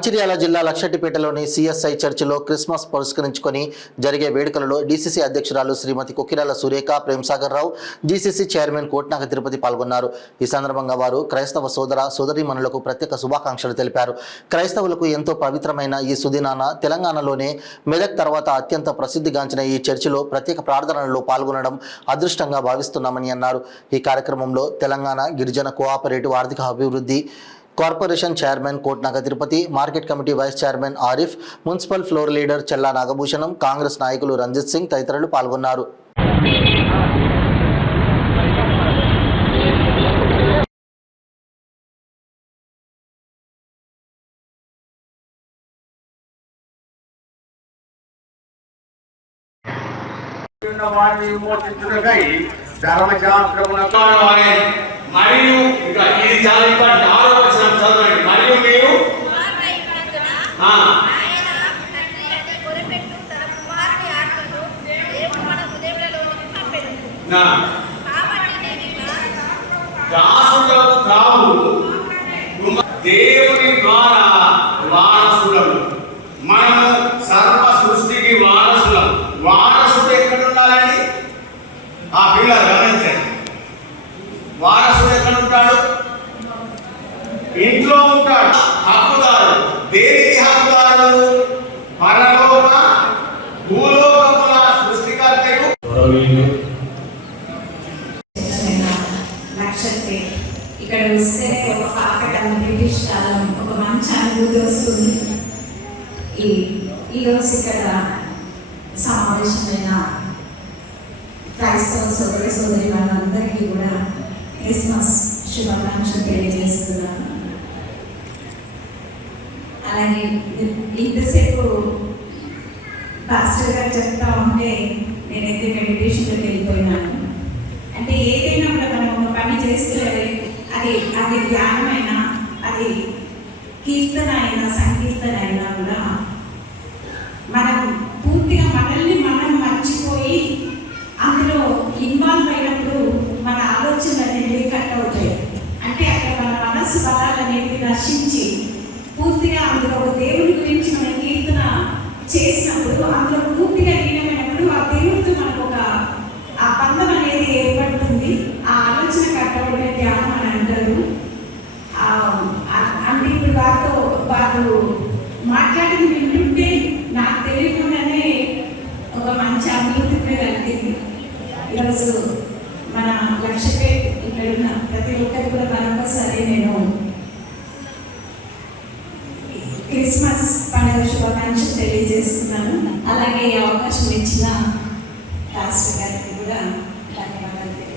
మంచిర్యాల జిల్లా లక్షటిపేటలోని సిఎస్ఐ చర్చిలో క్రిస్మస్ పురస్కరించుకొని జరిగే వేడుకలలో డీసీసీ అధ్యక్షురాలు శ్రీమతి కొక్కిరాల సురేఖ ప్రేమ్సాగర్ రావు, జీసీసీ చైర్మన్ కోట్నాగ తిరుపతి పాల్గొన్నారు. ఈ సందర్భంగా వారు క్రైస్తవ సోదర సోదరీమణులకు ప్రత్యేక శుభాకాంక్షలు తెలిపారు. క్రైస్తవులకు ఎంతో పవిత్రమైన ఈ సుదినాన తెలంగాణలోనే మెదక్ తర్వాత అత్యంత ప్రసిద్ధిగాంచిన ఈ చర్చిలో ప్రత్యేక ప్రార్థనలలో పాల్గొనడం అదృష్టంగా భావిస్తున్నామని అన్నారు. ఈ కార్యక్రమంలో తెలంగాణ గిరిజన కోఆపరేటివ్ ఆర్థిక అభివృద్ధి corporation chairman Kotnaga Tirupati, market committee vice chairman Arif, municipal floor leader Chella Nagabhushanam, Congress నాయకులు రంజిత్ సింగ్ తదితరులు పాల్గొన్నారు. మరియు ఇంకా ఇది చాలా ఇంపార్టెంట్. 6వ వచనం చదవండి. మరియు మీరు దాసులకు కావు దేవుని ద్వారా వారసులము. మనము సర్వ సృష్టికి వారసులం. వారసుడు ఎక్కడ ఉండాలండి? ఆ పిల్లలు గమనించండి. వారసుడు ఎక్కడ ఉంటాడు? ఇంట్లో ఉంటాడు. హక్కుదారు దేనికి హక్కుదారు? పరలోక భూలోకముల సృష్టికర్తకు. ఇక్కడ వస్తే ఒక పాకటం బ్రిటిష్ కాలం ఒక మంచి అనుభూతి వస్తుంది. ఈరోజు ఇక్కడ సమావేశమైన క్రైస్తవ సోదర సోదరి వాళ్ళందరికీ కూడా క్రిస్మస్ శుభాకాంక్షలు తెలియజేస్తున్నాను. అలాగే ఇంతసేపు పాస్టర్ గారు చెప్తా ఉంటే నేనైతే మెడిటేషన్లోకి వెళ్ళిపోయినాను. అంటే ఏదైనా కూడా మనం ఒక పని చేస్తే అది ధ్యానమైనా, అది కీర్తన అయినా, సంకీర్తన అయినా కూడా మనం పూర్తిగా మనల్ని మనం మర్చిపోయి అందులో ఇన్వాల్వ్ అయినప్పుడు మన ఆలోచనలు అనేవి కట్ అవుతాయి. అంటే అక్కడ మన మనస్సు బలాలు అనేవి నశించి పూర్తిగా అందులో ఒక దేవుడి గురించి మనం కీర్తన చేసినప్పుడు, అందులో పూర్తిగా లీనమైనప్పుడు ఆ దేవుడితో మనకు ఒక ఆ బంధం అనేది ఏర్పడుతుంది. ఆ ఆలోచన కట్ అవ్వడమే ధ్యానం అని అంటారు. అంటే ఇప్పుడు వారు మాట్లాడింది వింటుంటే నాకు తెలియకుండానే ఒక మంచి అభివృద్ధి కలిగింది. ఈరోజు మన లక్షపేట్ ఇక్కడ ఉన్న ప్రతి ఒక్కరికి కూడా మరొకసారి నేను క్రిస్మస్ పండుగ శుభాకాంక్షలు తెలియజేస్తున్నాను. అలాగే ఈ అవకాశం ఇచ్చిన రాష్ట్ర గారికి కూడా ధన్యవాదాలు.